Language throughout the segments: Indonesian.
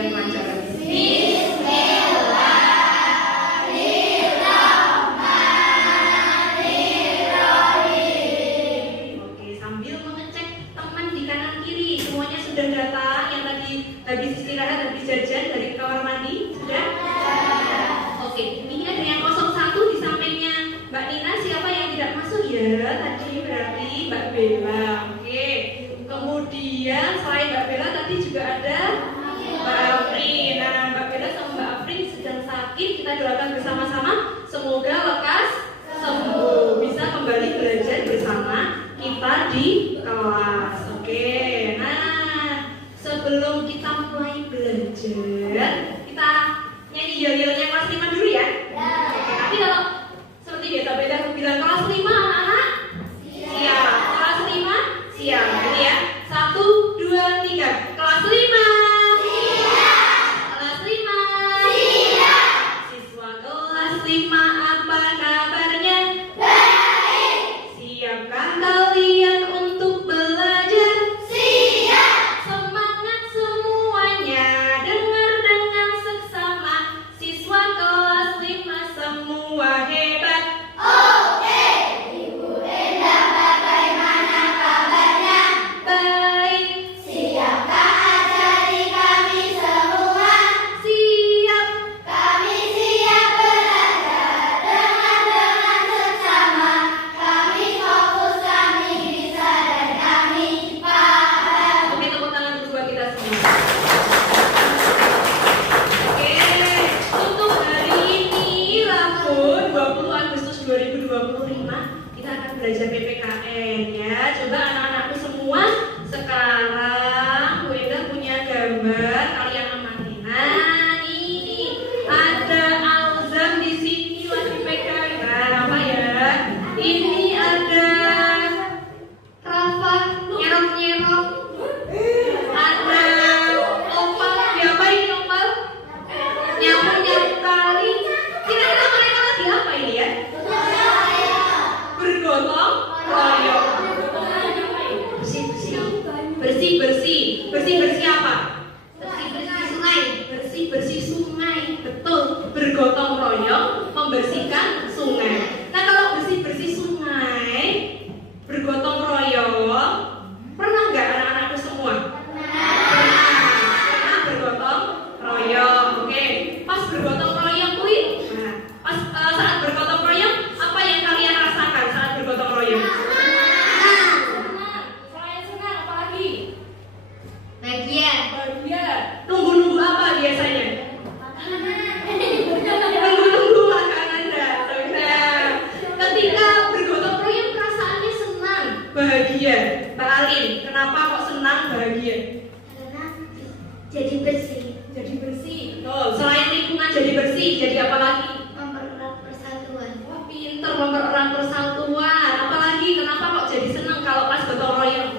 bidang pelajaran? Oke, sambil mengecek teman di kanan kiri, semuanya sudah datang yang tadi habis istirahat, habis jajan dari kamar mandi? Sudah? Oke, ini ada yang 01 di sampingnya Mbak Nina. Siapa yang tidak masuk ya? Tadi berarti Mbak Bella. Oke, kemudian selain Mbak Bella tadi juga ada Mbak Afrin. Nah, Mbak Bella sama Mbak Afrin sedang sakit. Kita doakan bersama-sama semoga lekas sembuh, bisa kembali belajar bersama kita di kelas. Oke, nah sebelum kita mulai belajar, kita nyanyi yel-yelnya kelas 5 dulu ya. Oke, nanti kalau seperti biasa Bella bilang kelas 5 anak-anak siap. Kelas 5 siap. Ini ya. 1, 2, 3. Kelas 5 kelas 5 siswa kelas 5 apa kabarnya? Baik. Siapkah kalian untuk belajar? Siap. Semangat semuanya, dengar dengan seksama. Siswa kelas 5 semua hebat. Oke. Ibu Endah bagaimana kabarnya? Baik. Siapkah ajari kami semua? Siap. Kami siap belajar, dengar dengan seksama. Kami fokus, kami bisa dan kami paham. Oke, tepuk tangan dulu buat kita semua. Oke, untuk hari ini Rabu 20 Agustus 2025 kita akan belajar PPKN ya. Coba anak-anakku semua sekarang Bu Enda punya gambar, kalian amati. Nah, ini ada Alzam di sini lagi pegang. Nah, apa ya? Ini ada Rafa nyerok-nyerok. Ada Opal, diapain Opal? Nyapu-nyapu kali. Kira-kira mereka lagi apa ini ya? Bergotong royong. Bersih apa? Bersih sungai. Bersih sungai. Betul. Bergotong royong membersihkan sungai. Nah, kalau bersih sungai, bergotong royong, pernah nggak anak-anakku semua? Pernah bergotong royong. Oke, pas bergotong royong kuy. Nah, pas saat bergotong royong, apa yang kalian rasakan saat bergotong royong? Selain senang, apa lagi? Bahagia. Nunggu apa biasanya? Nunggu makanan datang. Nah, ketika bergotong royong perasaannya senang, bahagia. Mbak Alin, kenapa kok senang, bahagia? Karena jadi bersih, Betul. Selain lingkungan jadi bersih, jadi apa lagi? mempererat persatuan, Wah, pinter, mempererat persatuan. Apalagi kenapa kok jadi senang kalau pas gotong royong?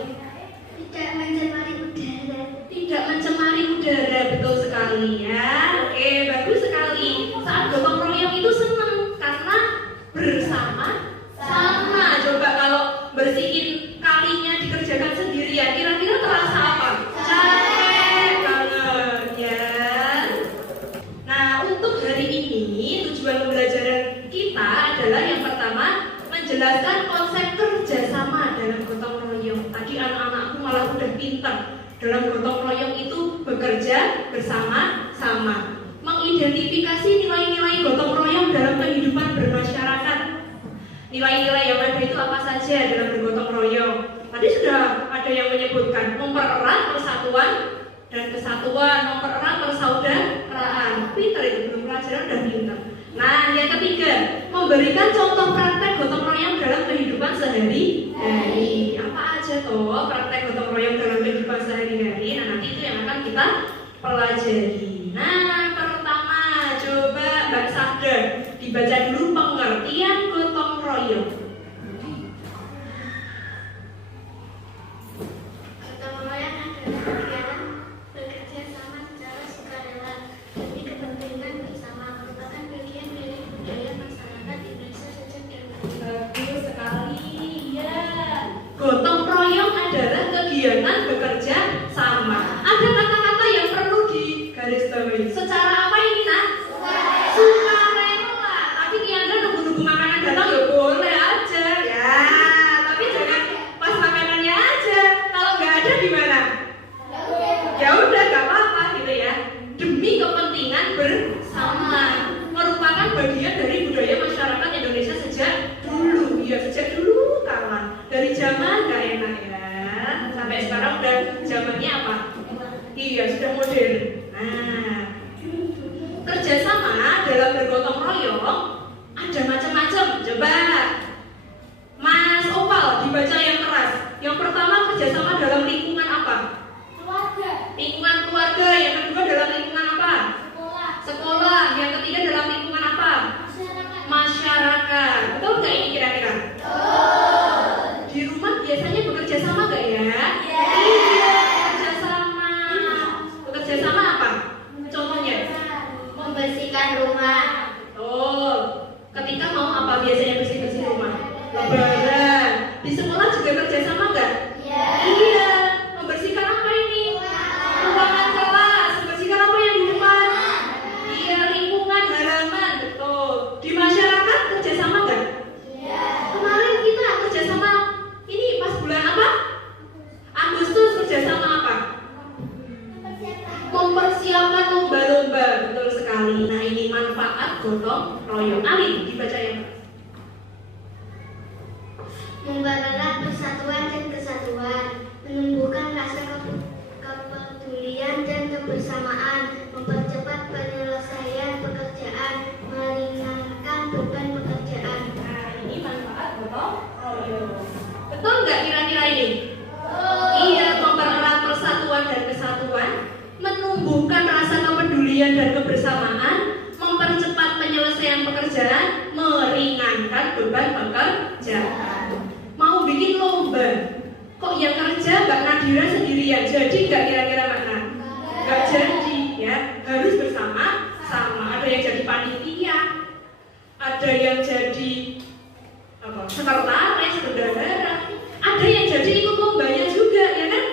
tidak mencemari udara. Tidak mencemari udara, betul sekali ya. Oke, bagus sekali. Saat gotong royong itu senang karena bersama-sama. Coba kalau bersihin kalinya dikerjakan sendirian, kira-kira terasa apa? Capek banget ya. Nah, untuk hari ini tujuan pembelajaran kita adalah yang pertama menjelaskan konsep kerjasama dalam gotong royong. Tadi anak-anakku malah udah pintar. Dalam gotong royong itu bekerja bersama-sama. Mengidentifikasi nilai-nilai gotong royong dalam kehidupan bermasyarakat. Nilai-nilai yang ada itu apa saja dalam bergotong royong? Tadi sudah ada yang menyebutkan mempererat persatuan dan kesatuan, mempererat persaudaraan. Pintar itu, belum pelajaran udah pintar. Nah, yang ketiga, memberikan contoh praktek gotong royong dalam kehidupan sehari-hari. Apa aja toh praktek gotong royong dalam kehidupan sehari-hari? Nah, nanti itu yang akan kita pelajari. Nah, pertama coba Mbak Sahda dibaca dulu pengertian gotong royong. Gotong royong adalah kegiatan bekerja sama secara sukarela demi kepentingan bersama, merupakan bagian dari budaya masyarakat Indonesia sejak dahulu. Bagus sekali ya. Gotong royong adalah kegiatan bekerja sama. Ada kata-kata yang perlu digarisbawahi bagian dari budaya masyarakat Indonesia sejak dulu. Ya, sejak dulu kawan. Dari zaman gak enak ya, sampai sekarang udah zamannya apa? Iya, sudah modern. Nah, kerjasama dalam bergotong royong ada macam-macam. Coba Mas Opal dibaca yang keras. Yang pertama, kerjasama dalam lingkungan apa? Keluarga. Lingkungan keluarga. Yang kedua dalam lingkungan apa? Sekolah. Sekolah. Yang ketiga dalam lingkungan apa? Masyarakat. Masyarakat. Betul nggak ini kira-kira? Di rumah biasanya bekerja sama nggak ya? Iya, bekerja sama. Bekerja sama apa? Contohnya? Membersihkan rumah. Betul. Ketika mau apa biasanya bersih-bersih rumah? Lebaran. Di sekolah juga kerja sama nggak? Iya. Membersihkan apa ini? Ruangan kelas. Membersihkan apa yang di depan? Iya, lingkungan, halaman. Betul. Di masyarakat kerja sama nggak? Kemarin kita kerja sama. Ini pas bulan apa? Agustus kerja sama apa? Mempersiapkan lomba-lomba. Betul sekali. Nah, ini manfaat gotong royong. Ali dibaca yang Mempererat persatuan dan kesatuan, menumbuhkan rasa kepedulian dan kebersamaan, mempercepat penyelesaian pekerjaan, meringankan beban pekerjaan. Nah, ini manfaat gotong royong. Betul nggak kira-kira ini? Iya, mempererat persatuan dan kesatuan, menumbuhkan rasa kepedulian dan kebersamaan, mempercepat penyelesaian pekerjaan, meringankan beban pekerjaan. Mau bikin lomba, kok yang kerja Mbak Nadira sendirian? Jadi nggak kira-kira Mbak? Nggak jadi ya, harus bersama sama. Ada yang jadi panitia, ada yang jadi sekretaris, bendahara, ada yang jadi ikut lombanya juga ya kan?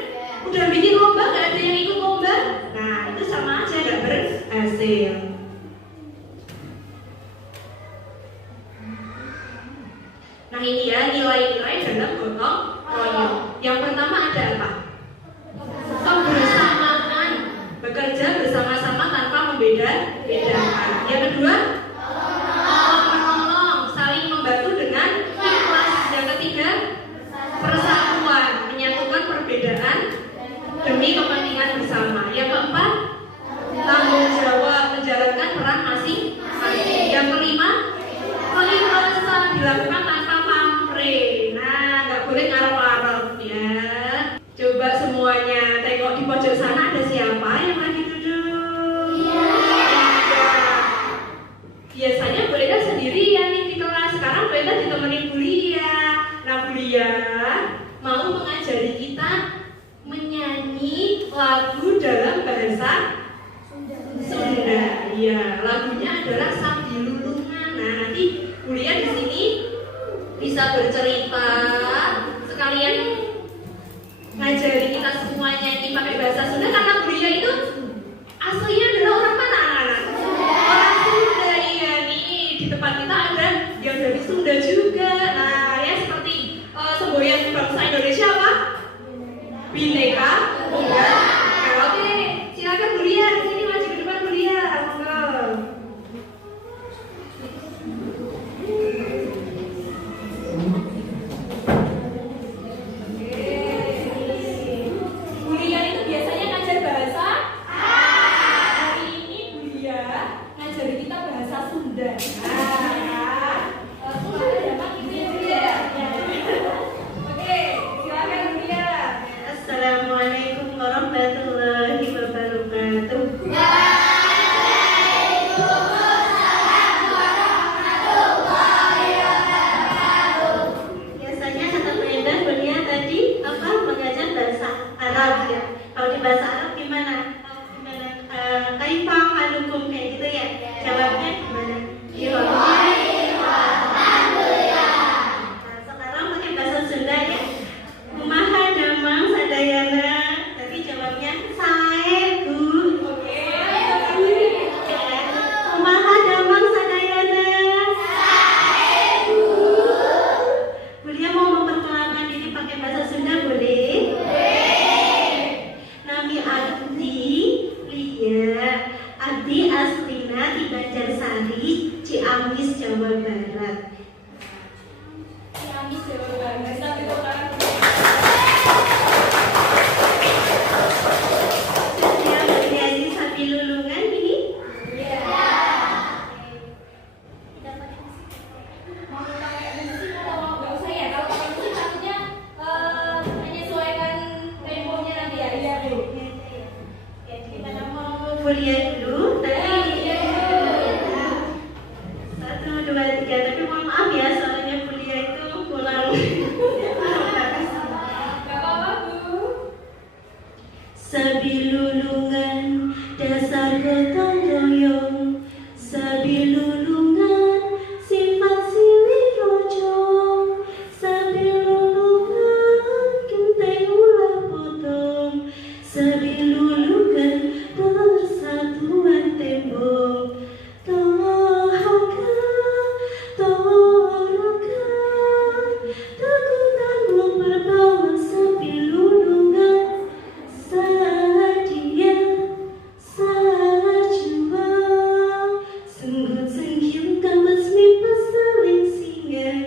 Udah bikin lomba nggak ada yang ikut lomba, nah itu sama aja nggak berhasil. Nah ini ya nilai-nilai dalam gotong royong. Yang pertama ada apa? Kebersamaan, bekerja bersama-sama tanpa membeda-bedakan. Yang kedua, menolong, saling membantu dengan ikhlas. Yang ketiga, persatuan, menyatukan perbedaan demi kepentingan bersama. Yang keempat, tanggung jawab, menjalankan peran masing-masing. Yang kelima, keikhlasan, dilakukan tanpa pamrih. Nah, nggak boleh ngarep-ngarep ya. Coba semuanya tengok di pojok sana, ada siapa yang lagi duduk? Iya. Biasanya Bu Leda sendirian nih di kelas. Sekarang Bu Leda ditemenin Bu Lia. Nah, Bu Lia mau mengajari kita menyanyi lagu dalam bahasa Sunda. Iya, lagunya adalah Sabdi Lulungan. Nah, nanti Bu Lia di sini bisa bercerita sekalian ngajari kita semua nyanyi pakai bahasa Sunda, karena Bu Lia itu aslinya adalah orang mana anak-anak? Orang Sunda. Iya nih, di tempat kita ada yang dari Sunda juga. Nah ya, seperti semboyan bangsa Indonesia apa? Ciamis, Jawa Barat. Ciamis, Jawa Barat. Bisa ditemukan. Sudah berkreasi sapi lulungan ini? Iya. Dapat Mau pakai musik atau nggak usah ya? Kalau pakai musik takutnya menyesuaikan temponya nanti ya. Iya, Bu. Gimana mau kuliah dulu? Satu, dua, tiga. Tapi mohon maaf ya, soalnya kuliah itu pulang. Gak apa-apa, Bu. Sabi lulungan, dasar gotong royong. Sabi lulungan, sifat silih rojo. Sabi lulungan, genteng ulah potong. Sabi lulungan, persatuan tembok. Tohaka, toroka, takutanmu berbawa sapi lulungan. Sadia, sajua, senggut senggiung kambas mimpi saling singgah.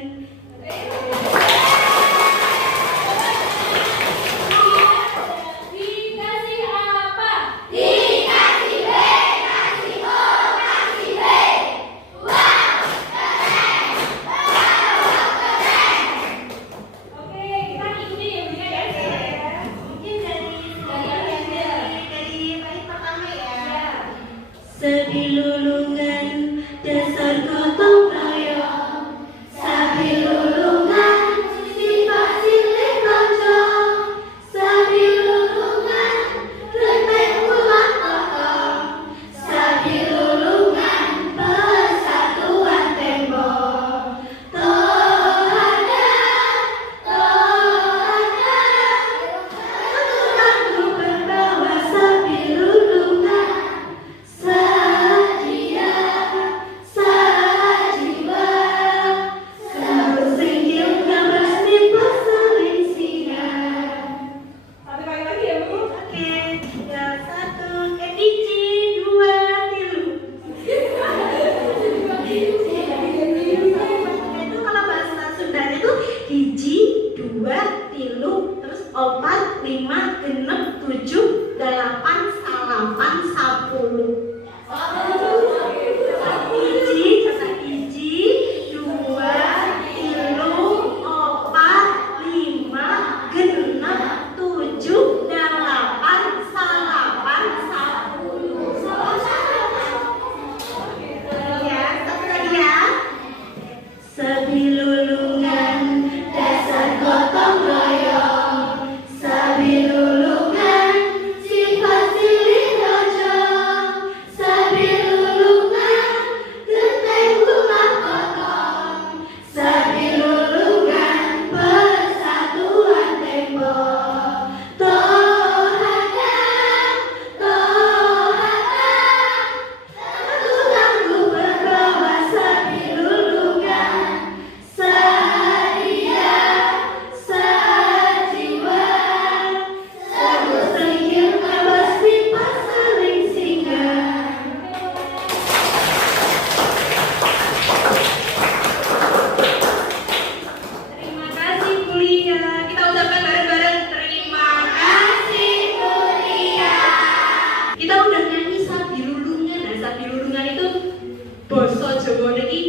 Dikasih apa? Oke, kita ikuti ya, Bu ya. Mungkin dari baris pertama ya. Ya. Sabi lulungan, dasar gotong royong. Sabi lulungan, sifat silih rojo. Sabi lulungan, genteng ulah potong. Sabi lulungan, persatuan tembok. Tohada, tohada, aku berbawa sapi lulungan. Sadia, sajiwa, senggut senggiung kambas mimpi saling singgah. Satu kali lagi ya, Bu. Oke, tiga, satu, hiji, dua, tilu. Itu kalau bahasa Sundanya itu hiji, dua, tilu, terus opat, lima, genep, tujuh, delapan, salapan, sapuluh. Hiji, kata hiji, dua, tilu, opat, lima, genep, tujuh, delapan, salapan, sapuluh. Ya, satu lagi ya. Sabi lulungan, dasar gotong royong. Sabi lulungan, sifat silih rojo. Sabi lulungan, genteng ulah potong. Sabi lulungan, persatuan tembok. Tohaka, tohaka, takutanku berbawa sapi lulungan. Sadia, sajiwa, senggut senggiung kambas mimpi saling singgah. Terima kasih kuliah. Kita ucapkan bareng-bareng terima kasih kuliah. Kita udah nyanyi sapi lulungan. Nah, sapi lulungan itu basa Jawa niki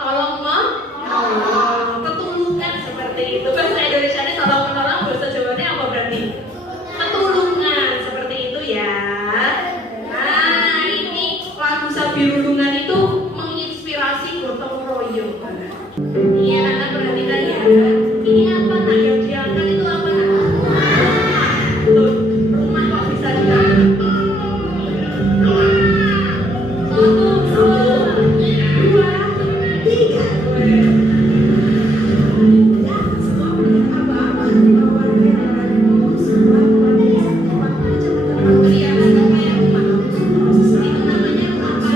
tolong menolong, ketulungan seperti itu. Bahasa Indonesia ini tolong menolong, bahasa Jawanya apa berarti? Ketulungan seperti itu ya. Nah, ini lagu sapi lulungan itu menginspirasi gotong royong. Iya, anak perhatikan ya. Ini apa nak yang diangkat itu apa nak? Tuh, rumah kok bisa diangkat? Satu, dua, tiga. Iya, kayak rumah. Itu namanya apa?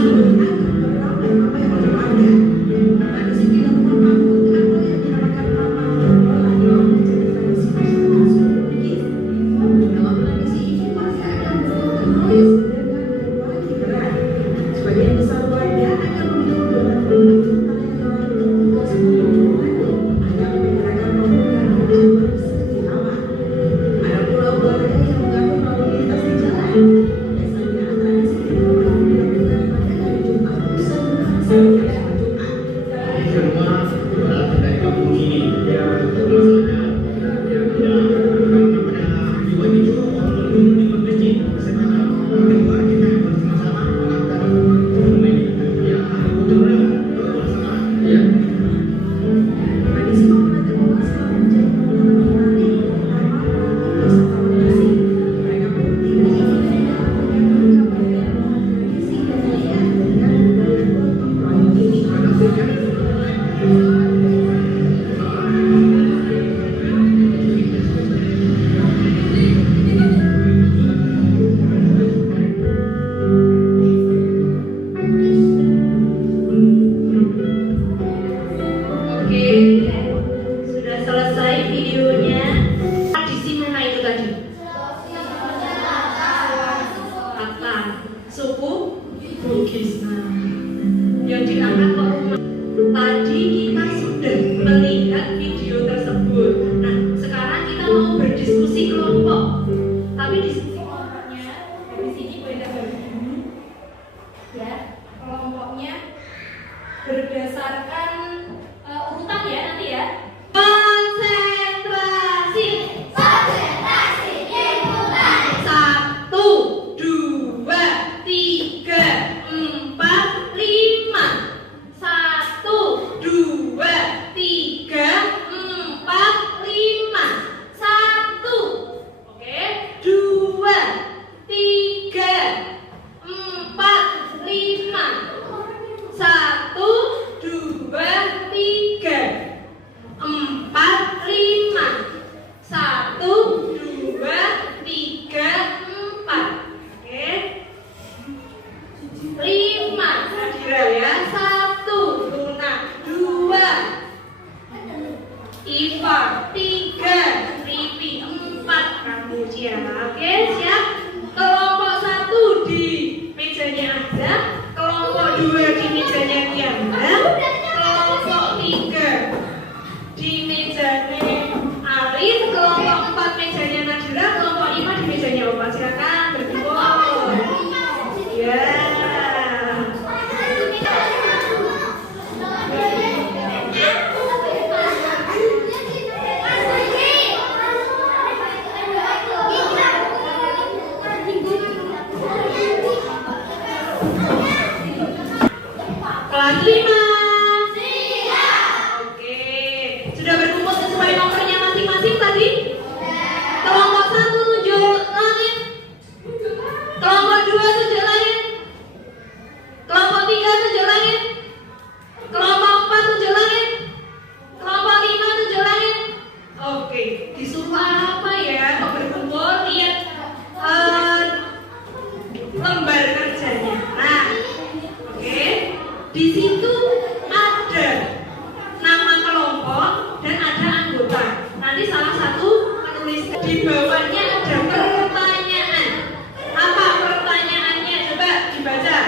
Tadi kita sudah melihat video tersebut. Nah, sekarang kita mau berdiskusi kelompok. Tapi diskusi kelompoknya dari sini beda bagi. Ya, kelompoknya berdasarkan urutan ya nanti ya. Konsentrasi. Konsentrasi lingkungan. 1, 2, 3, 4, 5. 1, 2, 3, 4, 5. 1. Oke. 2, 3, 4, 5. 1, 2, 3, 4, 5. 1, 2, 3, 4. Oke. 5 Nadira ya. 1 Luna. 2 Iva. 3 Ripi. 4 Ramucia. Oke, siap. Kelompok 1 di mejanya ada. Kelompok 2 di mejanya Tiana. Kelompok 3 di mejanya Aris. Kelompok 4 mejanya Nadira. Kelompok 5 di mejanya Opa. Silakan berkumpul. Ya. Kelas 5. Oke. Sudah berkumpul sesuai nomornya masing-masing tadi? Kelompok 1 tunjuk langit. Kelompok 2 tunjuk langit. Kelompok 3 tunjuk langit. Kelompok 4 tunjuk langit. Kelompok 5 tunjuk langit. Oke, disuruh apa ya? Kok berkumpul? Lihat lembar kerjanya. Nah, oke. Di situ ada nama kelompok dan ada anggota. Nanti salah satu menulis di bawahnya ada pertanyaan. Apa pertanyaannya? Coba dibaca.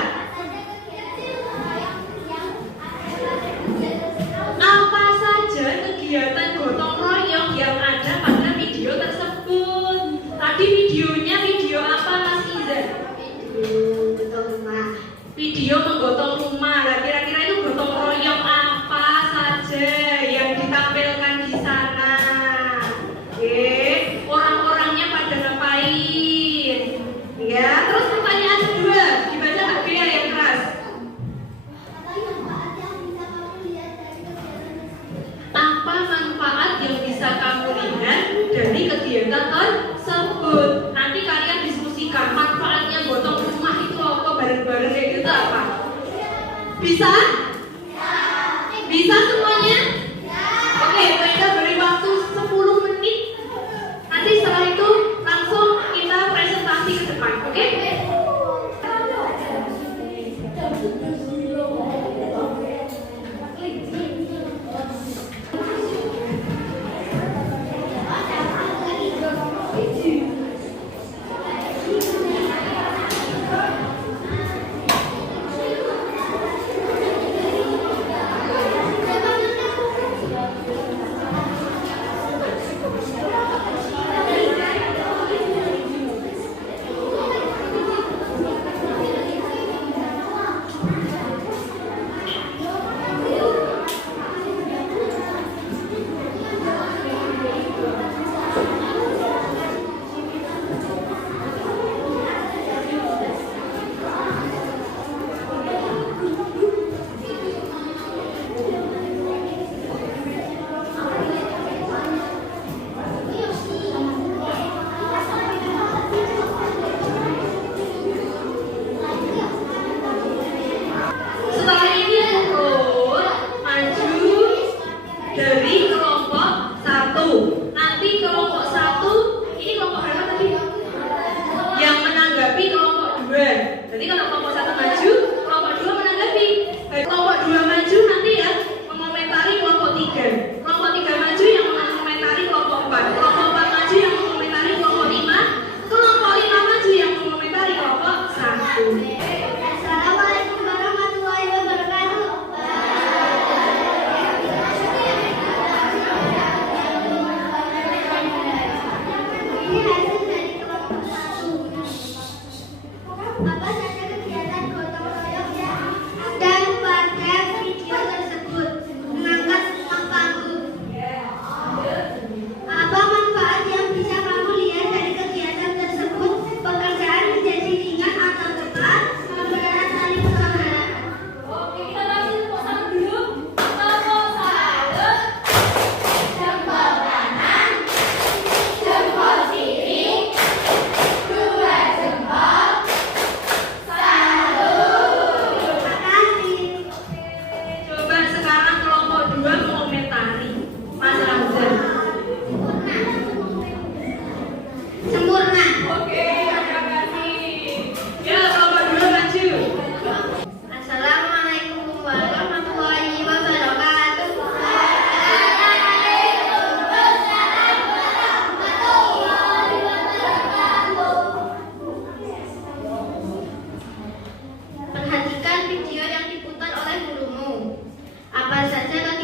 Apa saja kegiatan gotong royong yang ada pada video tersebut? Tadi videonya video apa Mas Izan? Video menggotong rumah. Nah, kira-kira itu gotong royong apa saja yang ditampilkan di sana? Oke, orang-orangnya pada ngapain? Ya, terus pertanyaan kedua dibaca Kak Bea yang keras. Apa manfaat yang bisa kamu lihat dari kegiatan tersebut? Nanti kalian diskusikan manfaatnya gotong rumah itu apa, bareng-bareng kayak gitu apa? Bisa? Bisa semuanya? Oke, kita beri waktu 10 menit. Nanti setelah itu langsung kita presentasi ke depan, oke?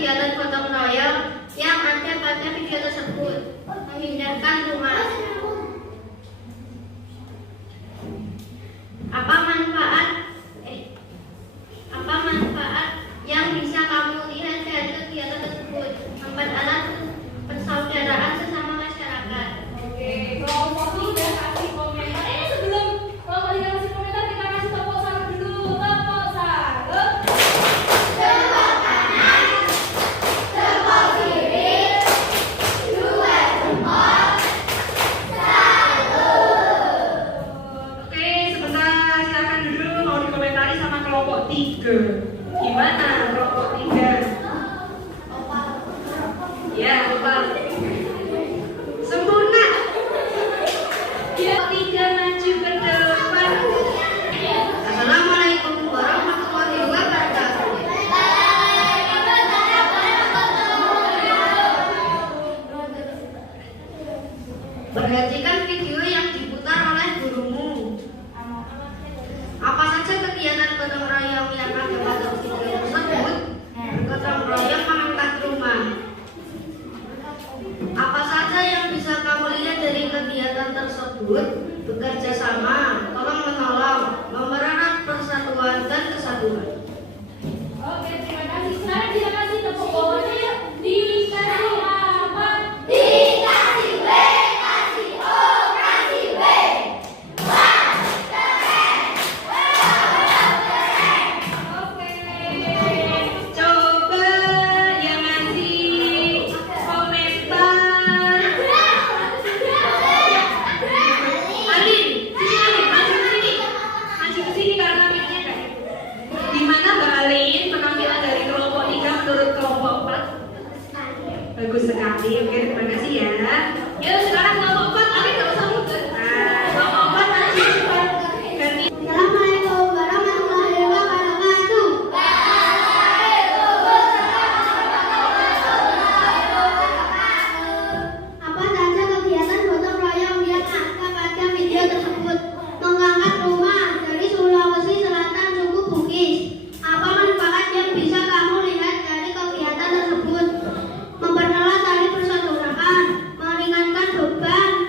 kegiatan gotong royong yang ada pada video tersebut. Menghindarkan rumah. Apa manfaat yang bisa kamu lihat dari kegiatan tersebut? Mempererat persaudaraan sesama masyarakat. Oke, kelompok 3 kasih komentar. Sebelum kelompok 3 kasih komentar, kita kasih tepuk tangan dulu. Tepuk tangan. Oke, sebentar, silakan duduk. Mau dikomentari sama kelompok 3. Gimana kelompok 3? Ya, lupa. Sempurna. Ya, 3 maju ke depan. Assalamualaikum warahmatullahi wabarakatuh. Perhatikan video yang diputar oleh gurumu. Apa saja kegiatan gotong royong yang ada pada video tersebut? Gotong royong mengangkat rumah. Apa saja yang bisa kamu lihat dari kegiatan tersebut? Bekerja sama, tolong menolong, memererat persatuan dan kesatuan. Oke, terima kasih. Sekarang kita kasih tepuk tangannya ya. Dikasih apa? Dikasih B, kasih O, kasih B. Oke. Coba yang ngasih komentar. Alin, sini maju ke sini. Maju ke sini karena mic-nya kan. Gimana Mbak Alin penampilan dari kelompok 3 menurut kelompok 4? Bagus sekali. Oke, terima kasih ya. Yuk sekarang kelompok 4, Alin nggak usah mundur. Nah, kelompok 4 maju cepat. Ganti. Assalamualaikum warahmatullahi wabarakatuh. Apa saja kegiatan gotong royong yang ada pada video tersebut? Mengangkat rumah dari Sulawesi Selatan suku Bugis. Apa manfaat yang bisa kamu lihat dari kegiatan tersebut? Mempererat tali persaudaraan, meringankan beban,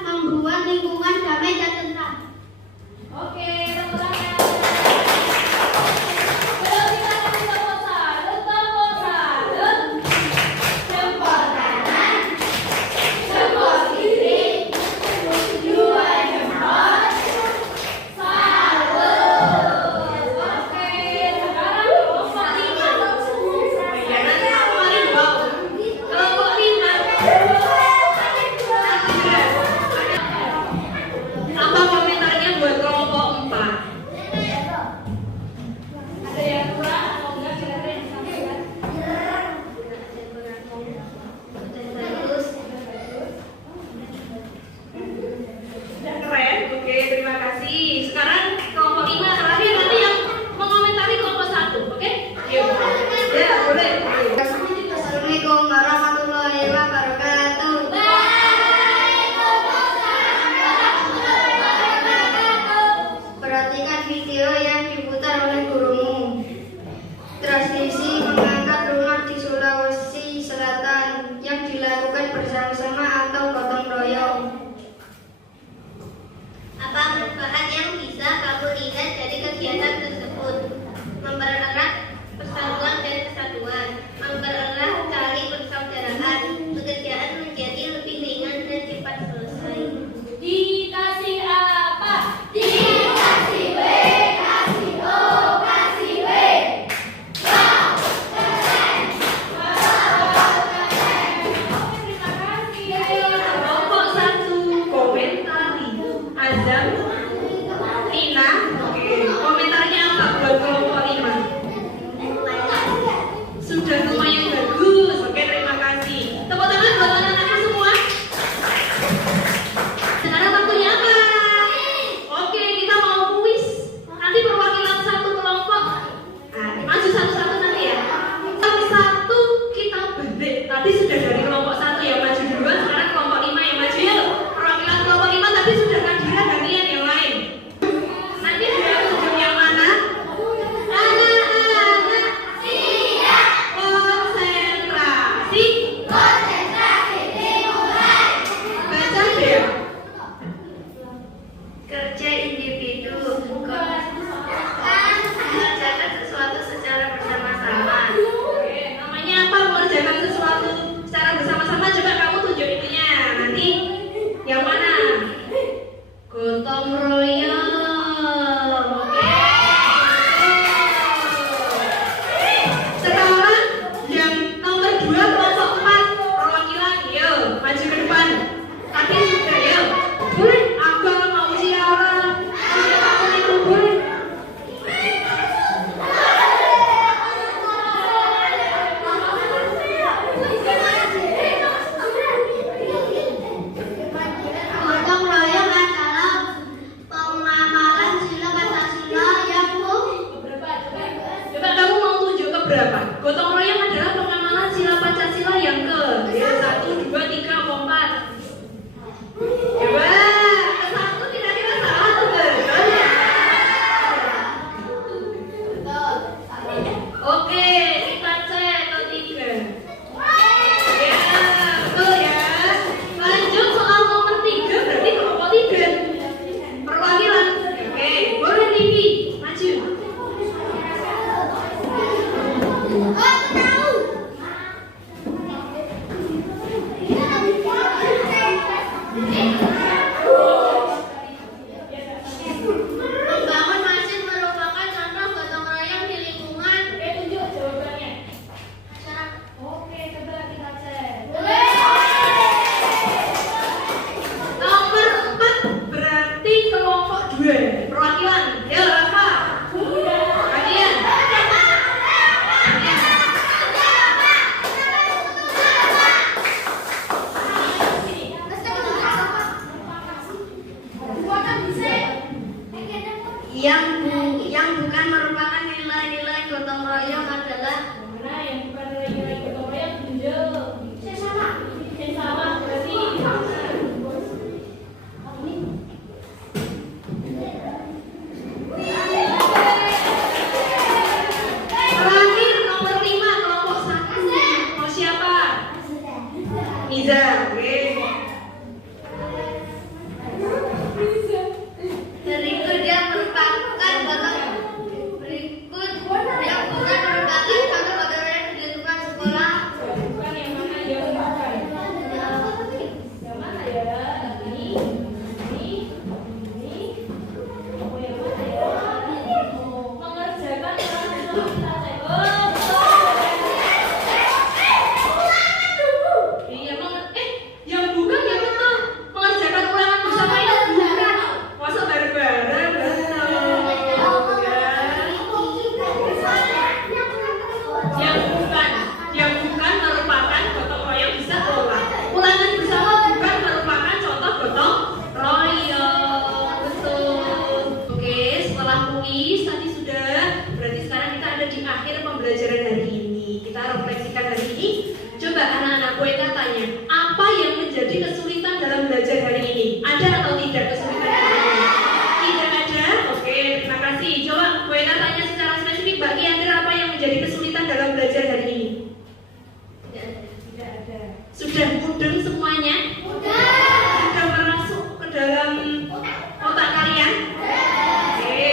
Bisa, oke. Berikut yang merupakan gotong royong yang dilakukan sekolah. Bukan yang mana ya? Yang mana ya? Ini. Oh, yang mana ya? Mengerjakan iya, yang bukan yang betul. Mengerjakan ulangan bersama itu bukan. Masa bareng-bareng? Yang bukan merupakan gotong royong bisa kelola. Ulangan bersama bukan merupakan contoh gotong royong. Betul. Oke, setelah kuis tadi sudah, berarti sekarang kita ada di akhir pembelajaran hari ini. Kita refleksikan hari ini. Coba anak-anak Bueta tanya, apa yang menjadi kesulitan dalam belajar hari ini? Ada atau tidak kesulitan hari ini? Tidak ada? Oke, terima kasih. Coba Bueta tanya secara spesifik, Mbak Kiandra, apa yang menjadi kesulitan dalam belajar hari ini? Tidak ada. Sudah mudeng semuanya? Sudah masuk ke dalam otak kalian? Oke.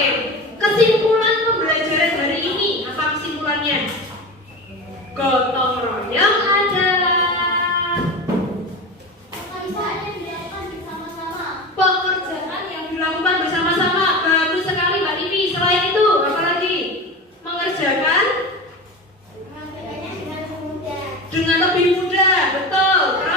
Kesimpulan pembelajaran hari ini, apa kesimpulannya? Gotong royong adalah pekerjaan yang dilakukan bersama-sama. Bagus sekali Mbak Tivi. Selain itu, apa lagi? Mengerjakan dengan lebih mudah. Betul.